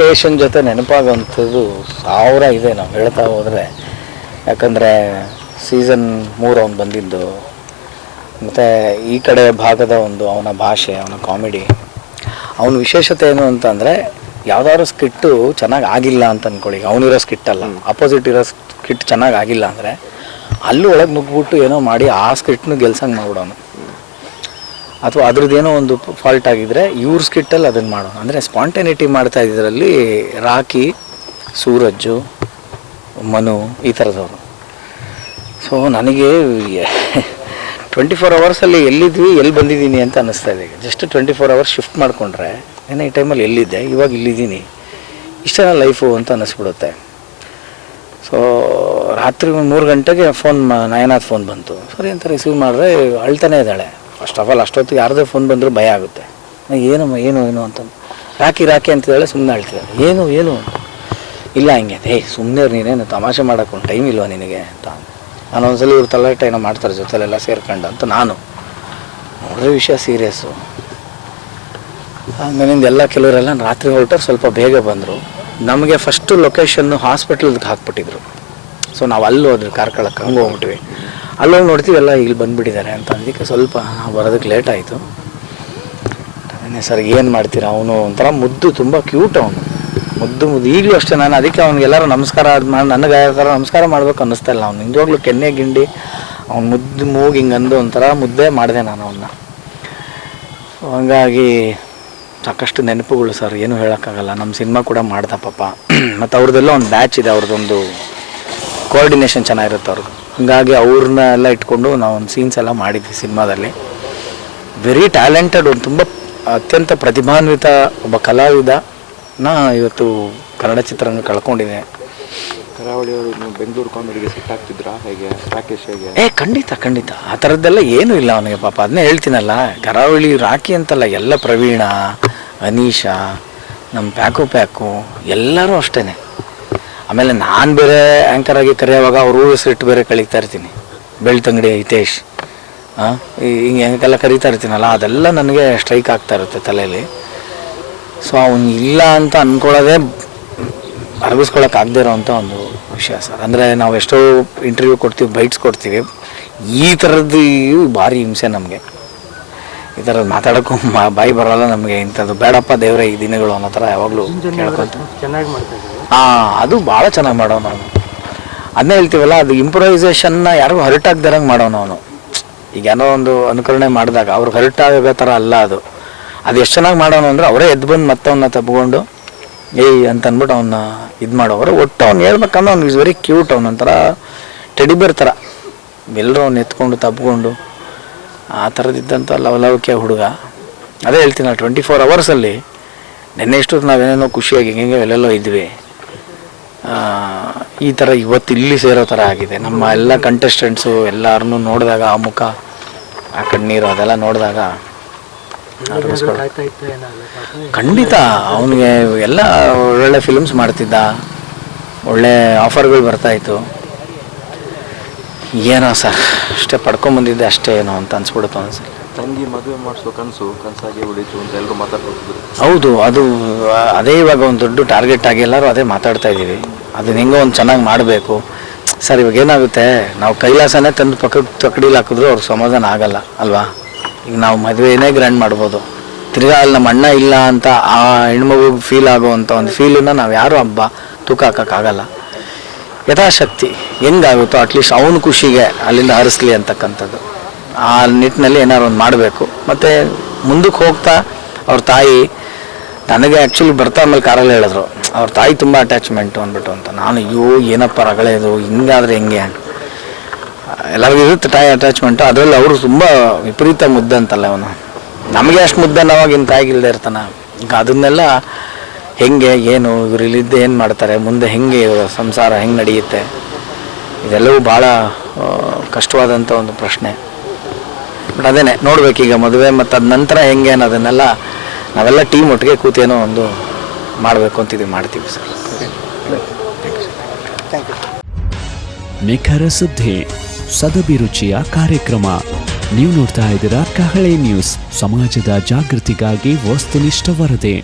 Location ಜೊತೆ ನೆನಪಾಗುವಂಥದ್ದು 1000 ಇದೆ ನಾವು ಹೇಳ್ತಾ ಹೋದರೆ. ಯಾಕಂದರೆ ಸೀಸನ್ 3 ಅವನು ಬಂದಿದ್ದು, ಮತ್ತು ಈ ಕಡೆ ಭಾಗದ ಒಂದು ಅವನ ಭಾಷೆ, ಅವನ ಕಾಮಿಡಿ, ಅವನ ವಿಶೇಷತೆ ಏನು ಅಂತಂದರೆ ಯಾವುದಾದ್ರು ಸ್ಕಿಟ್ಟು ಚೆನ್ನಾಗಿ ಆಗಿಲ್ಲ ಅಂತ ಅಂದ್ಕೊಳ್ಳಿ, ಅವನಿರೋ ಸ್ಕಿಟ್ ಅಲ್ಲ, ಅಪೋಸಿಟ್ ಇರೋ ಸ್ಕಿಟ್ ಚೆನ್ನಾಗಿ ಆಗಿಲ್ಲ ಅಂದರೆ ಅಲ್ಲೂ ಒಳಗೆ ನುಗ್ಗಿಬಿಟ್ಟು ಏನೋ ಮಾಡಿ ಆ ಸ್ಕಿಟ್ನು ಗೆಲ್ಸಂಗೆ ಮಾಡ್ಬಿಡೋನು. ಅಥವಾ ಅದ್ರದ್ದೇನೋ ಒಂದು ಫಾಲ್ಟ್ ಆಗಿದ್ದರೆ ಇವ್ರ ಸ್ಕಿಟ್ಟಲ್ಲಿ ಅದನ್ನು ಮಾಡೋಣ. ಅಂದರೆ ಸ್ಪಾಂಟೇನಿಟಿ ಮಾಡ್ತಾ ಇದ್ದರಲ್ಲಿ ರಾಕಿ, ಸೂರಜ್ಜು, ಮನು ಈ ಥರದವರು. ಸೊ ನನಗೆ 24 ಅವರ್ಸಲ್ಲಿ ಎಲ್ಲಿದ್ವಿ, ಎಲ್ಲಿ ಬಂದಿದ್ದೀನಿ ಅಂತ ಅನ್ನಿಸ್ತಾ ಇದೆ. ಜಸ್ಟ್ 24 ಅವರ್ಸ್ ಶಿಫ್ಟ್ ಮಾಡಿಕೊಂಡ್ರೆ ಏನೋ ಈ ಟೈಮಲ್ಲಿ ಎಲ್ಲಿದ್ದೆ, ಇವಾಗ ಇಲ್ಲಿದ್ದೀನಿ, ಇಷ್ಟೇನ ಲೈಫು ಅಂತ ಅನ್ನಿಸ್ಬಿಡುತ್ತೆ. ಸೊ ರಾತ್ರಿ 3 ಗಂಟೆಗೆ ನಯನಾಥ್ ಫೋನ್ ಬಂತು. ಸರಿ ಅಂತ ರಿಸೀವ್ ಮಾಡಿದ್ರೆ ಅಳ್ತಾನೆ ಇದ್ದಾಳೆ. ಫಸ್ಟ್ ಆಫ್ ಆಲ್ ಅಷ್ಟೊತ್ತಿಗೆ ಯಾರದೇ ಫೋನ್ ಬಂದರೂ ಭಯ ಆಗುತ್ತೆ. ಏನಮ್ಮ ಏನು ಅಂತಂದು ರಾಕಿ ಅಂತಿದ್ದಾಳೆ, ಸುಮ್ಮನೆ ಅಳ್ತಿದ್ದಾಳೆ. ಏನು ಇಲ್ಲ ಹಿಂಗೆ, ಸುಮ್ಮನೆ ನೀನೇನು ತಮಾಷೆ ಮಾಡೋಕ್ಕೆ ಒಂದು ಟೈಮ್ ಇಲ್ವಾ ನಿನಗೆ ಅಂತ. ನಾನು ಒಂದ್ಸಲ ಇವ್ರು ತಲಾಟೆ ಏನೋ ಮಾಡ್ತಾರೆ ಜೊತೆಲೆಲ್ಲ ಸೇರ್ಕೊಂಡು ಅಂತ ನಾನು ನೋಡಿದ್ರೆ ವಿಷಯ ಸೀರಿಯಸ್ಸು. ಆಮೇಲಿಂದ ಕೆಲವರೆಲ್ಲ ರಾತ್ರಿ ಹೊರಟರು, ಸ್ವಲ್ಪ ಬೇಗ ಬಂದರು. ನಮಗೆ ಫಸ್ಟು ಲೊಕೇಶನ್ನು ಹಾಸ್ಪಿಟಲ್ಗೆ ಹಾಕ್ಬಿಟ್ಟಿದ್ರು. ಸೊ ನಾವು ಅಲ್ಲಿ ಹೋದ್ರಿ ಕಾರ್ಕಳಕ್ಕೆ, ಹಂಗೆ ಹೋಗ್ಬಿಟ್ವಿ. ಅಲ್ಲೋಗಿ ನೋಡ್ತೀವಿ ಎಲ್ಲ ಇಲ್ಲಿ ಬಂದುಬಿಟ್ಟಿದ್ದಾರೆ ಅಂತ. ಅದಕ್ಕೆ ಸ್ವಲ್ಪ ಬರೋದಕ್ಕೆ ಲೇಟ್ ಆಯಿತು. ಅದೇ ಸರ್ ಏನು ಮಾಡ್ತೀರಾ, ಅವನು ಒಂಥರ ಮುದ್ದು, ತುಂಬ ಕ್ಯೂಟ್ ಅವನು, ಮುದ್ದು ಈಗಲೂ ಅಷ್ಟೇ. ನಾನು ಅದಕ್ಕೆ ಅವ್ನಿಗೆಲ್ಲರೂ ನಮಸ್ಕಾರ ನನಗೆ ಥರ ನಮಸ್ಕಾರ ಮಾಡ್ಬೇಕು ಅನ್ನಿಸ್ತಾ ಇಲ್ಲ. ಅವ್ನು ನಿಜವಾಗ್ಲೂ ಕೆನ್ನೆ ಗಿಂಡಿ ಅವ್ನು ಮುದ್ದು ಮೂಗಿ ಹಿಂಗಂದು ಒಂಥರ ಮುದ್ದೆ ಮಾಡಿದೆ ನಾನು ಅವನ್ನ. ಹಂಗಾಗಿ ಸಾಕಷ್ಟು ನೆನಪುಗಳು ಸರ್, ಏನೂ ಹೇಳೋಕ್ಕಾಗಲ್ಲ. ನಮ್ಮ ಸಿನಿಮಾ ಕೂಡ ಮಾಡ್ದ ಪಾಪ. ಮತ್ತು ಅವ್ರದ್ದೆಲ್ಲ ಒಂದು ಬ್ಯಾಚ್ ಇದೆ, ಅವ್ರದ್ದೊಂದು ಕೋಆರ್ಡಿನೇಷನ್ ಚೆನ್ನಾಗಿರುತ್ತೆ ಅವ್ರದ್ದು. ಹಂಗಾಗಿ ಅವ್ರನ್ನೆಲ್ಲ ಇಟ್ಕೊಂಡು ನಾವು ಒಂದು ಸೀನ್ಸ್ ಎಲ್ಲ ಮಾಡಿದ್ವಿ ಸಿನಿಮಾದಲ್ಲಿ. ವೆರಿ ಟ್ಯಾಲೆಂಟೆಡ್, ಒಂದು ತುಂಬ ಅತ್ಯಂತ ಪ್ರತಿಭಾನ್ವಿತ ಒಬ್ಬ ಕಲಾವಿದನ ಇವತ್ತು ಕನ್ನಡ ಚಿತ್ರರಂಗ ಕಳ್ಕೊಂಡಿದೆ. ಕರಾವಳಿಯವರು ಬೆಂಗಳೂರು ಕಾಮಿಡಿಗೆ ಸೆಟ್ ಆಗ್ತಿದ್ರಾ ಹೇಗೆ, ರಾಕೇಶ್ ಹೇಗೆ? ಖಂಡಿತ ಆ ಥರದ್ದೆಲ್ಲ ಏನೂ ಇಲ್ಲ ಅವನಿಗೆ ಪಾಪ. ಅದನ್ನೇ ಹೇಳ್ತೀನಲ್ಲ, ಕರಾವಳಿ ರಾಕಿ ಅಂತಲ್ಲ, ಎಲ್ಲ ಪ್ರವೀಣ, ಅನೀಶಾ, ನಮ್ಮ ಪ್ಯಾಕು ಎಲ್ಲರೂ ಅಷ್ಟೇ. ಆಮೇಲೆ ನಾನು ಬೇರೆ ಆ್ಯಂಕರಾಗಿ ಕರೆಯುವಾಗ ಅವ್ರ ಹೆಸರಿಟ್ಟು ಬೇರೆ ಕಳೀತಾ ಇರ್ತೀನಿ. ಬೆಳ್ತಂಗಡಿ ಹಿತೇಶ್ ಹಿಂಗೆ ಹೆಂಗೆಲ್ಲ ಕರೀತಾ ಇರ್ತೀನಲ್ಲ, ಅದೆಲ್ಲ ನನಗೆ ಸ್ಟ್ರೈಕ್ ಆಗ್ತಾ ಇರುತ್ತೆ ತಲೆಯಲ್ಲಿ. ಸೊ ಅವನು ಇಲ್ಲ ಅಂತ ಅಂದ್ಕೊಳ್ಳೋದೇ ಅರಗಿಸ್ಕೊಳಕ್ಕಾಗದೇ ಇರೋವಂಥ ಒಂದು ವಿಷಯ ಸರ್. ಅಂದರೆ ನಾವು ಎಷ್ಟೋ ಇಂಟರ್ವ್ಯೂ ಕೊಡ್ತೀವಿ, ಬೈಟ್ಸ್ ಕೊಡ್ತೀವಿ, ಈ ಥರದ್ದು ಭಾರಿ ಹಿಂಸೆ ನಮಗೆ. ಈ ಥರದ್ದು ಮಾತಾಡೋಕ್ಕೂ ಬಾಯಿ ಬರೋಲ್ಲ ನಮಗೆ. ಇಂಥದ್ದು ಬೇಡಪ್ಪ ದೇವರೇ ಈ ದಿನಗಳು ಅನ್ನೋ ಥರ ಯಾವಾಗಲೂ ಕೇಳ್ಕೊತೀವಿ. ಚೆನ್ನಾಗಿ ಮಾಡ್ತಾಯಿದ್ದೀವಿ. ಅದು ಭಾಳ ಚೆನ್ನಾಗಿ ಮಾಡೋನು ಅವನು. ಅದನ್ನೇ ಹೇಳ್ತೀವಲ್ಲ, ಅದು ಇಂಪ್ರೊವೈಸೇಷನ್ನ ಯಾರಿಗೂ ಹರ್ಟ್ ಆಗದಿರಂಗೆ ಮಾಡೋನು ಅವನು. ಈಗ ಏನೋ ಒಂದು ಅನುಕರಣೆ ಮಾಡಿದಾಗ ಅವ್ರಿಗೆ ಹರ್ಟ್ ಆಗೋ ಥರ ಅಲ್ಲ ಅದು. ಎಷ್ಟು ಚೆನ್ನಾಗಿ ಮಾಡೋನು ಅಂದರೆ ಅವರೇ ಎದ್ದು ಬಂದು ಮತ್ತೆ ಅವನ್ನ ತಬ್ಕೊಂಡು ಅಂತ ಅಂದ್ಬಿಟ್ಟು ಅವನ್ನ ಇದು ಮಾಡೋರು. ಒಟ್ಟು ಅವ್ನು ಹೇಳ್ಬೇಕಂದ್ರೆ ಅವ್ನು ಈಸ್ ವೆರಿ ಕ್ಯೂಟ್. ಅವನೊಂಥರ ಟೆಡಿಬೇರ್ ಥರ, ಎಲ್ಲರೂ ಅವ್ನು ಎತ್ಕೊಂಡು ತಬ್ಕೊಂಡು ಆ ಥರದಿದ್ದಂಥ ಲವಲವಿಕೆ ಹುಡುಗ. ಅದೇ ಹೇಳ್ತೀನಿ, 24 ಅವರ್ಸಲ್ಲಿ ನೆನ್ನೆ ಇಷ್ಟು ನಾವೇನೇನೋ ಖುಷಿಯಾಗಿ ಹೆಂಗೆ ಎಲ್ಲೆಲ್ಲೋ ಇದ್ವಿ, ಈ ಥರ ಇವತ್ತು ಇಲ್ಲಿ ಸೇರೋ ಥರ ಆಗಿದೆ. ನಮ್ಮ ಎಲ್ಲ ಕಂಟೆಸ್ಟೆಂಟ್ಸು ಎಲ್ಲರನ್ನೂ ನೋಡಿದಾಗ ಆ ಮುಖ, ಆ ಕಣ್ಣೀರು ಅದೆಲ್ಲ ನೋಡಿದಾಗ ಖಂಡಿತ ಅವನಿಗೆ ಎಲ್ಲ ಒಳ್ಳೊಳ್ಳೆ ಫಿಲ್ಮ್ಸ್ ಮಾಡ್ತಿದ್ದ, ಒಳ್ಳೆ ಆಫರ್ಗಳು ಬರ್ತಾಯಿತ್ತು. ಏನೋ ಸರ್ ಅಷ್ಟೇ ಪಡ್ಕೊಂಬಂದಿದ್ದೆ ಅಷ್ಟೇ ಏನೋ ಅಂತ ಅನ್ಸ್ಬಿಡುತ್ತೆ ಒಂದ್ಸಲ. ತಂಗಿ ಮದುವೆ ಮಾಡಿಸೋ ಕನಸಾಗಿ ಉಳಿತು ಅಂತ ಎಲ್ಲರೂ ಮಾತಾಡ್ಕೊತಿದ್ರು. ಹೌದು, ಅದೇ ಇವಾಗ ಒಂದು ದೊಡ್ಡ ಟಾರ್ಗೆಟ್ ಆಗಿ ಎಲ್ಲರೂ ಅದೇ ಮಾತಾಡ್ತಾ ಇದ್ದೀವಿ. ಅದನ್ನ ಹೆಂಗೋ ಒಂದು ಚೆನ್ನಾಗಿ ಮಾಡಬೇಕು ಸರ್. ಇವಾಗ ಏನಾಗುತ್ತೆ, ನಾವು ಕೈಲಾಸನೇ ತಂದು ತಕಡೀಲಿ ಹಾಕಿದ್ರು ಅವ್ರಿಗೆ ಸಮಾಧಾನ ಆಗಲ್ಲ ಅಲ್ವಾ. ಈಗ ನಾವು ಮದುವೆನೇ ಗ್ರ್ಯಾಂಡ್ ಮಾಡ್ಬೋದು, ತಿರ್ಗಾ ಅಲ್ಲಿ ನಮ್ಮ ಅಣ್ಣ ಇಲ್ಲ ಅಂತ ಆ ಹೆಣ್ಮಗುಗೆ ಫೀಲ್ ಆಗುವಂಥ ಒಂದು ಫೀಲನ್ನು ನಾವು ಯಾರೂ ಹಬ್ಬ ತೂಕ ಹಾಕೋಕ್ಕಾಗಲ್ಲ. ಯಥಾಶಕ್ತಿ ಹೆಂಗಾಗುತ್ತೋ ಅಟ್ಲೀಸ್ಟ್ ಅವನ ಖುಷಿಗೆ ಅಲ್ಲಿಂದ ಹರಿಸ್ಲಿ ಅಂತಕ್ಕಂಥದ್ದು. ಆ ನಿಟ್ಟಿನಲ್ಲಿ ಏನಾದ್ರು ಒಂದು ಮಾಡಬೇಕು. ಮತ್ತು ಮುಂದಕ್ಕೆ ಹೋಗ್ತಾ ಅವ್ರ ತಾಯಿ ನನಗೆ ಆ್ಯಕ್ಚುಲಿ ಬರ್ತಾ ಆಮೇಲೆ ಕಾರಲ್ಲಿ ಹೇಳಿದ್ರು, ಅವ್ರ ತಾಯಿ ತುಂಬ ಅಟ್ಯಾಚ್ಮೆಂಟು ಅಂದ್ಬಿಟ್ಟು ಅಂತ. ನಾನು ಏನಪ್ಪ ರಗಳೆದು, ಹಿಂಗಾದರೆ ಹೆಂಗೆ, ಎಲ್ಲರಿಗೂ ಇರುತ್ತೆ ತಾಯಿ ಅಟ್ಯಾಚ್ಮೆಂಟು. ಅದರಲ್ಲಿ ಅವರು ತುಂಬ ವಿಪರೀತ ಮುದ್ದೆ ಅಂತಲ್ಲ ಅವನು. ನಮಗೆ ಅಷ್ಟು ಮುದ್ದೆ ನಾವಾಗಿನ ತಾಯಿಗಿಲ್ಲದೆ ಇರ್ತಾನೆ. ಈಗ ಅದನ್ನೆಲ್ಲ ಹೆಂಗೆ ಏನು ಇವರು ಇಲ್ಲಿದ್ದು ಏನು ಮಾಡ್ತಾರೆ, ಮುಂದೆ ಹೆಂಗೆ ಇವರ ಸಂಸಾರ ಹೆಂಗೆ ನಡೆಯುತ್ತೆ, ಇದೆಲ್ಲವೂ ಭಾಳ ಕಷ್ಟವಾದಂಥ ಒಂದು ಪ್ರಶ್ನೆ. ಬಟ್ ಅದೇನೆ ನೋಡ್ಬೇಕೀಗ ಮದುವೆ ಮತ್ತು ಅದ ನಂತರ ಹೆಂಗೆ ಅನ್ನೋದನ್ನೆಲ್ಲ ನಾವೆಲ್ಲ ಟೀಮ್ ಒಟ್ಟಿಗೆ ಕೂತೇನೋ ಒಂದು ಮಾಡಬೇಕು ಅಂತಿದ್ದೀವಿ, ಮಾಡ್ತೀವಿ ಸರ್. ನಿಖರ ಸುದ್ದಿ, ಸದಭಿರುಚಿಯ ಕಾರ್ಯಕ್ರಮ. ನೀವು ನೋಡ್ತಾ ಇದ್ದೀರಾ ಕಹಳೆ ನ್ಯೂಸ್, ಸಮಾಜದ ಜಾಗೃತಿಗಾಗಿ ವಸ್ತುನಿಷ್ಠ ವರದಿ.